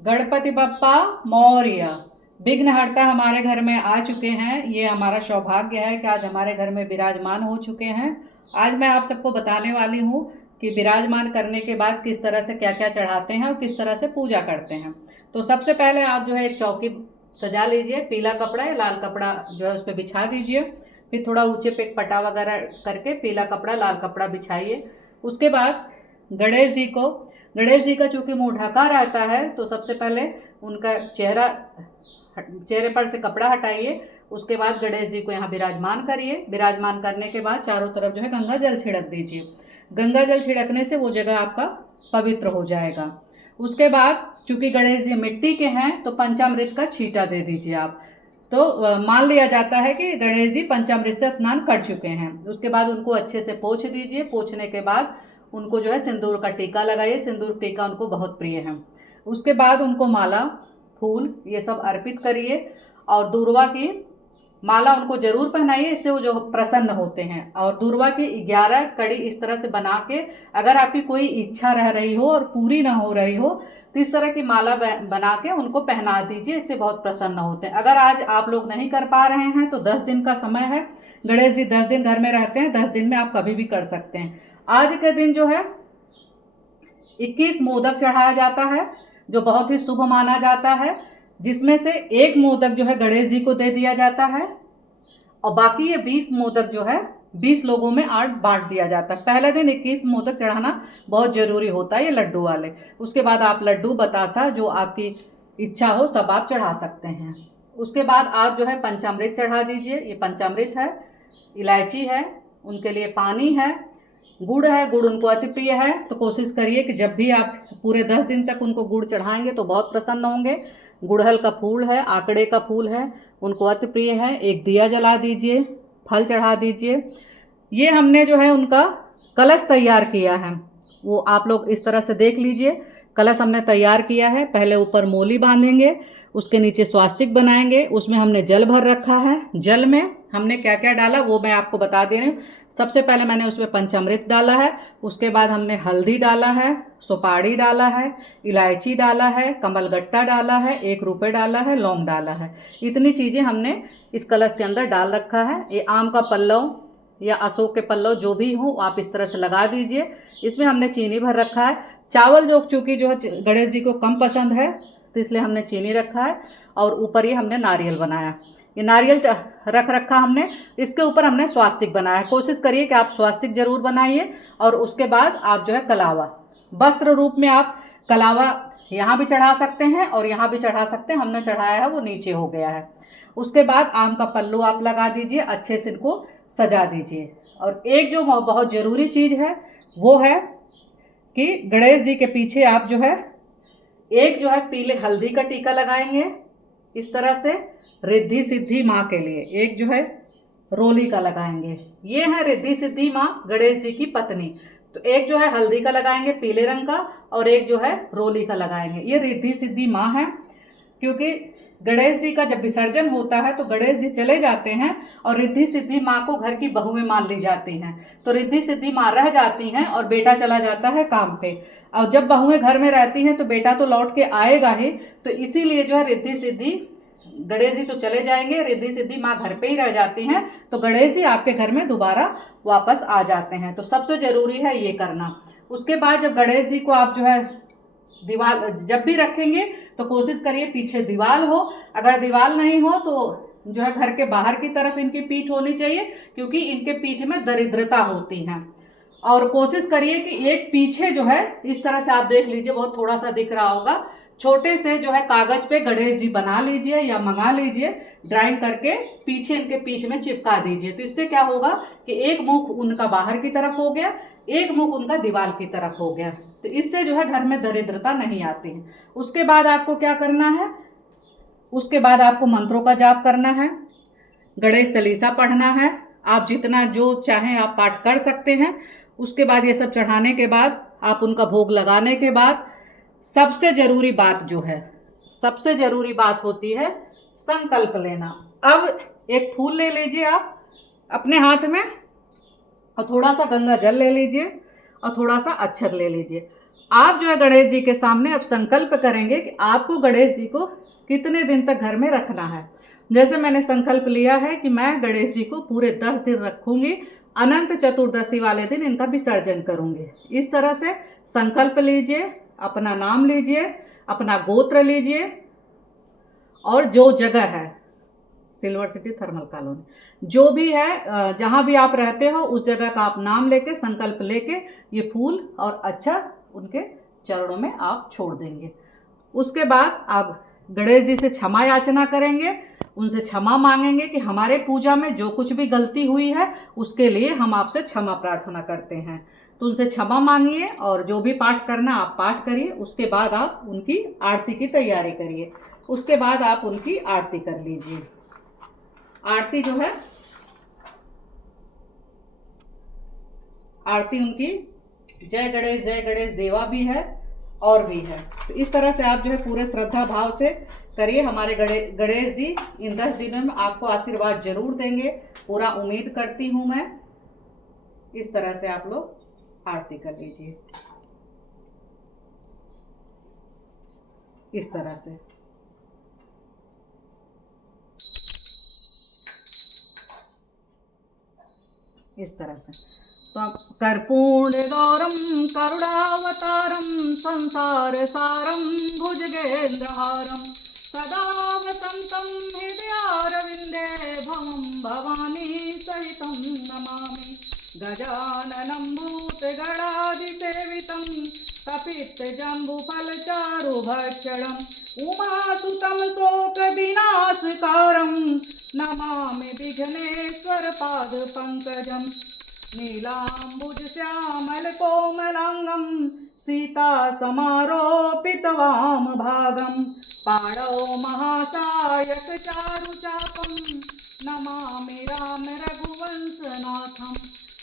गणपति बप्पा मौर्य। विघ्नहर्ता हमारे घर में आ चुके हैं। ये हमारा सौभाग्य है कि आज हमारे घर में विराजमान हो चुके हैं। आज मैं आप सबको बताने वाली हूँ कि विराजमान करने के बाद किस तरह से क्या क्या चढ़ाते हैं और किस तरह से पूजा करते हैं। तो सबसे पहले आप जो है एक चौकी सजा लीजिए, पीला कपड़ा या लाल कपड़ा जो है उस पर बिछा दीजिए। फिर थोड़ा ऊंचे पे एक पटा वगैरह करके पीला कपड़ा लाल कपड़ा बिछाइए। उसके बाद गणेश जी को, गणेश जी का चूंकि मुंह ढका रहता है तो सबसे पहले उनका चेहरे पर से कपड़ा हटाइए। उसके बाद गणेश जी को यहाँ विराजमान करिए। विराजमान करने के बाद चारों तरफ जो है गंगा जल छिड़क दीजिए। गंगा जल छिड़कने से वो जगह आपका पवित्र हो जाएगा। उसके बाद चूंकि गणेश जी मिट्टी के हैं तो पंचामृत का छींटा दे दीजिए आप। तो मान लिया जाता है कि गणेश जी पंचामृत से स्नान कर चुके हैं। उसके बाद उनको अच्छे से पोंछ दीजिए। पोंछने के बाद उनको जो है सिंदूर का टीका लगाइए। सिंदूर टीका उनको बहुत प्रिय है। उसके बाद उनको माला, फूल ये सब अर्पित करिए और दूर्वा की माला उनको जरूर पहनाइए। इससे वो जो प्रसन्न होते हैं। और दूर्वा की 11 कड़ी इस तरह से बना के, अगर आपकी कोई इच्छा रह रही हो और पूरी ना हो रही हो तो इस तरह की माला बना के उनको पहना दीजिए। इससे बहुत प्रसन्न होते हैं। अगर आज आप लोग नहीं कर पा रहे हैं तो 10 दिन का समय है। गणेश जी 10 दिन घर में रहते हैं। 10 दिन में आप कभी भी कर सकते हैं। आज के दिन जो है 21 मोदक चढ़ाया जाता है जो बहुत ही शुभ माना जाता है, जिसमें से एक मोदक जो है गणेश जी को दे दिया जाता है और बाकी ये 20 मोदक जो है 20 लोगों में आठ बांट दिया जाता है। पहले दिन 21 मोदक चढ़ाना बहुत जरूरी होता है, ये लड्डू वाले। उसके बाद आप लड्डू, बतासा जो आपकी इच्छा हो सब आप चढ़ा सकते हैं। उसके बाद आप जो है पंचामृत चढ़ा दीजिए। ये पंचामृत है, इलायची है, उनके लिए पानी है, गुड़ है। गुड़ उनको अति प्रिय है तो कोशिश करिए कि जब भी आप पूरे 10 दिन तक उनको गुड़ चढ़ाएंगे तो बहुत प्रसन्न होंगे। गुड़हल का फूल है, आकड़े का फूल है, उनको अति प्रिय है। एक दिया जला दीजिए, फल चढ़ा दीजिए। ये हमने जो है उनका कलश तैयार किया है, वो आप लोग इस तरह से देख लीजिए। कलश हमने तैयार किया है। पहले ऊपर मोली बांधेंगे, उसके नीचे स्वास्तिक बनाएंगे। उसमें हमने जल भर रखा है। जल में हमने क्या क्या डाला वो मैं आपको बता दे रही हूँ। सबसे पहले मैंने उसमें पंचामृत डाला है। उसके बाद हमने हल्दी डाला है, सुपारी डाला है, इलायची डाला है, कमलगट्टा डाला है, 1 रुपये डाला है, लौंग डाला है। इतनी चीज़ें हमने इस कलश के अंदर डाल रखा है। ये आम का पल्लव या अशोक के पल्लव जो भी हो आप इस तरह से लगा दीजिए। इसमें हमने चीनी भर रखा है। चावल जो चूँकि जो है गणेश जी को कम पसंद है तो इसलिए हमने चीनी रखा है। और ऊपर ये हमने नारियल बनाया, ये नारियल रख रखा हमने। इसके ऊपर हमने स्वास्तिक बनाया। कोशिश करिए कि आप स्वास्तिक जरूर बनाइए। और उसके बाद आप जो है कलावा, वस्त्र रूप में आप कलावा यहाँ भी चढ़ा सकते हैं और यहाँ भी चढ़ा सकते हैं। हमने चढ़ाया है वो नीचे हो गया है। उसके बाद आम का पल्लू आप लगा दीजिए, अच्छे से इनको सजा दीजिए। और एक जो बहुत ज़रूरी चीज़ है वो है कि गणेश जी के पीछे आप जो है एक जो है पीले हल्दी का टीका लगाएंगे इस तरह से, रिद्धि सिद्धि माँ के लिए। एक जो है रोली का लगाएंगे। ये है रिद्धि सिद्धि माँ गणेश जी की पत्नी। तो एक जो है हल्दी का लगाएंगे पीले रंग का और एक जो है रोली का लगाएंगे। ये रिद्धि सिद्धि माँ है, क्योंकि गणेश जी का जब विसर्जन होता है तो गणेश जी चले जाते हैं और रिद्धि सिद्धि माँ को घर की बहुएं मान ली जाती हैं। तो रिद्धि सिद्धि माँ रह जाती हैं और बेटा चला जाता है काम पे। और जब बहुएं घर में रहती हैं तो बेटा तो लौट के आएगा ही। तो इसीलिए जो है रिद्धि सिद्धि, गणेश जी तो चले जाएंगे, रिद्धि सिद्धि माँ घर पे ही रह जाती हैं। तो गणेश जी आपके घर में दोबारा वापस आ जाते हैं। तो सबसे जरूरी है ये करना। उसके बाद जब गणेश जी को आप जो है दीवार जब भी रखेंगे तो कोशिश करिए पीछे दीवार हो। अगर दीवार नहीं हो तो जो है घर के बाहर की तरफ इनकी पीठ होनी चाहिए, क्योंकि इनके पीठ में दरिद्रता होती है। और कोशिश करिए कि एक पीछे जो है इस तरह से आप देख लीजिए, बहुत थोड़ा सा दिख रहा होगा, छोटे से जो है कागज पे गणेश जी बना लीजिए या मंगा लीजिए, ड्राइंग करके पीछे इनके पीठ में चिपका दीजिए। तो इससे क्या होगा कि एक मुख उनका बाहर की तरफ हो गया, एक मुख उनका दीवार की तरफ हो गया। तो इससे जो है घर में दरिद्रता नहीं आती है। उसके बाद आपको क्या करना है, उसके बाद आपको मंत्रों का जाप करना है, गणेश चालीसा पढ़ना है। आप जितना जो चाहें आप पाठ कर सकते हैं। उसके बाद ये सब चढ़ाने के बाद आप उनका भोग लगाने के बाद सबसे जरूरी बात जो है, सबसे जरूरी बात होती है संकल्प लेना। अब एक फूल ले लीजिए आप अपने हाथ में और थोड़ा सा गंगा जल ले लीजिए और थोड़ा सा अक्षत ले लीजिए। आप जो है गणेश जी के सामने अब संकल्प करेंगे कि आपको गणेश जी को कितने दिन तक घर में रखना है। जैसे मैंने संकल्प लिया है कि मैं गणेश जी को पूरे 10 दिन रखूंगी, अनंत चतुर्दशी वाले दिन इनका विसर्जन करूंगी। इस तरह से संकल्प लीजिए, अपना नाम लीजिए, अपना गोत्र लीजिए और जो जगह है सिल्वर सिटी थर्मल कॉलोनी जो भी है, जहाँ भी आप रहते हो उस जगह का आप नाम लेके संकल्प लेके ये फूल और अच्छा उनके चरणों में आप छोड़ देंगे। उसके बाद आप गणेश जी से क्षमा याचना करेंगे, उनसे क्षमा मांगेंगे कि हमारे पूजा में जो कुछ भी गलती हुई है उसके लिए हम आपसे क्षमा प्रार्थना करते हैं। तो उनसे क्षमा मांगिए और जो भी पाठ करना आप पाठ करिए। उसके बाद आप उनकी आरती की तैयारी करिए। उसके बाद आप उनकी आरती कर लीजिए। आरती जो है, आरती उनकी जय गणेश देवा भी है और भी है। तो इस तरह से आप जो है पूरे श्रद्धा भाव से करिए। हमारे गणेश जी इन 10 दिनों में आपको आशीर्वाद जरूर देंगे, पूरा उम्मीद करती हूँ मैं। इस तरह से आप लोग आरती कर लीजिए, इस तरह से। इस तरह से तो आप कर्पूर्ण गौरम करुणावतारम संसार सारम भुजगेंद्रहारम सदा वसंतम हृदयारविंदे भवं भवानी सहितं नमामि। गजाननं भूतगणादिसेवितं कपित्थजम्बुफलचारुभक्षणम् उमासुतं शोकविनाशकारं नमामि विघ्नेश्वरपादपङ्कजम्। नीलाम्बुजश्यामलकोमलाङ्गं सीतासमारोपितवामभागं पाणौ महासायकचारुचापं नमामि राम रघुवंशनाथं।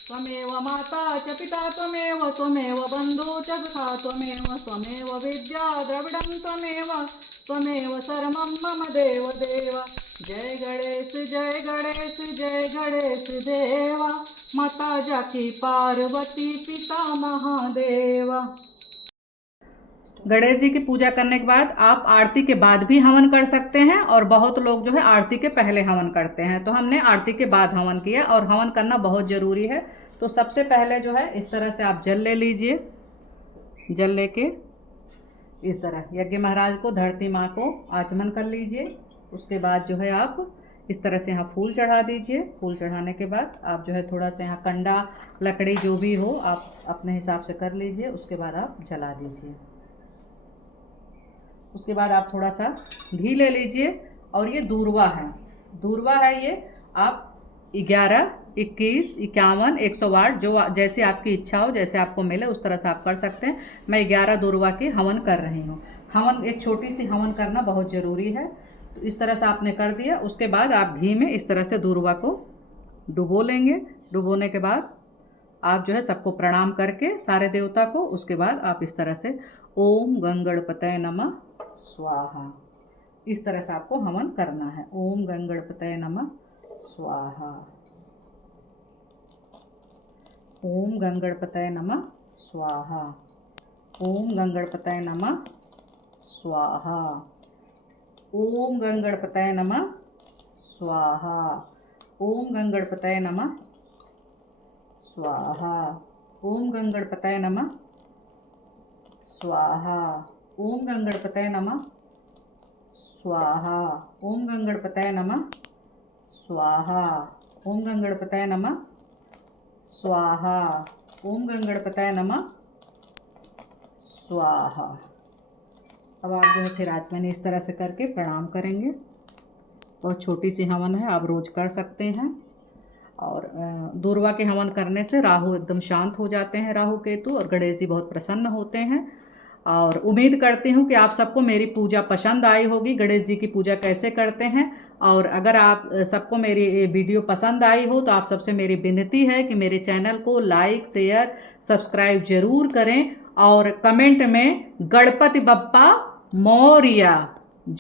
त्वमेव माता च पिता त्वमेव बन्धु च सखा त्वमेव विद्या द्रविडं त्वमेव सर्वं मम देव। जय गणेश देवा, माता जाकी पार्वती पिता महादेवा। गणेश जी की पूजा करने के बाद आप आरती के बाद भी हवन कर सकते हैं और बहुत लोग जो है आरती के पहले हवन करते हैं। तो हमने आरती के बाद हवन किया और हवन करना बहुत ज़रूरी है। तो सबसे पहले जो है इस तरह से आप जल ले लीजिए। जल लेके इस तरह यज्ञ महाराज को, धरती माँ को आचमन कर लीजिए। उसके बाद जो है आप इस तरह से यहाँ फूल चढ़ा दीजिए। फूल चढ़ाने के बाद आप जो है थोड़ा सा यहाँ कंडा, लकड़ी जो भी हो आप अपने हिसाब से कर लीजिए। उसके बाद आप जला दीजिए। उसके बाद आप थोड़ा सा घी ले लीजिए और ये दूरवा है ये आप 11, 21, 51, 108 जो जैसे आपकी इच्छा हो, जैसे आपको मिले उस तरह से आप कर सकते हैं। मैं 11 दूरवा की हवन कर रही हूँ। हवन एक छोटी सी हवन करना बहुत ज़रूरी है। तो इस तरह से आपने कर दिया। उसके बाद आप घी में इस तरह से दूरवा को डुबो लेंगे। डुबोने के बाद आप जो है सबको प्रणाम करके सारे देवता को, उसके बाद आप इस तरह से ओम गंगणपतये नमः स्वाहा, इस तरह से आपको हवन करना है। ओम गंगणपतये नमः स्वाहा, ओम गंगणपतये नमः स्वाहा, ओम गंगणपतये नमः स्वाहा, ओम गंगणपतये नमः स्वाहा, ओम गंगणपतये नमः स्वाहा, ओम गंगणपतये नमः स्वाहा, ओम गंगणपतये नमः स्वाहा, ओम गंगणपतये नमः स्वाहा, ओम गंगणपतये नमः स्वाहा, ओम गंगणपतये नमः स्वाहा। अब आप जो है फिर आत्मा इस तरह से करके प्रणाम करेंगे। बहुत छोटी सी हवन है, आप रोज़ कर सकते हैं। और दूरवा के हवन करने से राहु एकदम शांत हो जाते हैं, राहु केतु, और गणेश जी बहुत प्रसन्न होते हैं। और उम्मीद करती हूँ कि आप सबको मेरी पूजा पसंद आई होगी, गणेश जी की पूजा कैसे करते हैं। और अगर आप सबको मेरी ये वीडियो पसंद आई हो तो आप सबसे मेरी विनती है कि मेरे चैनल को लाइक, शेयर, सब्सक्राइब ज़रूर करें और कमेंट में गणपति बप्पा मोरिया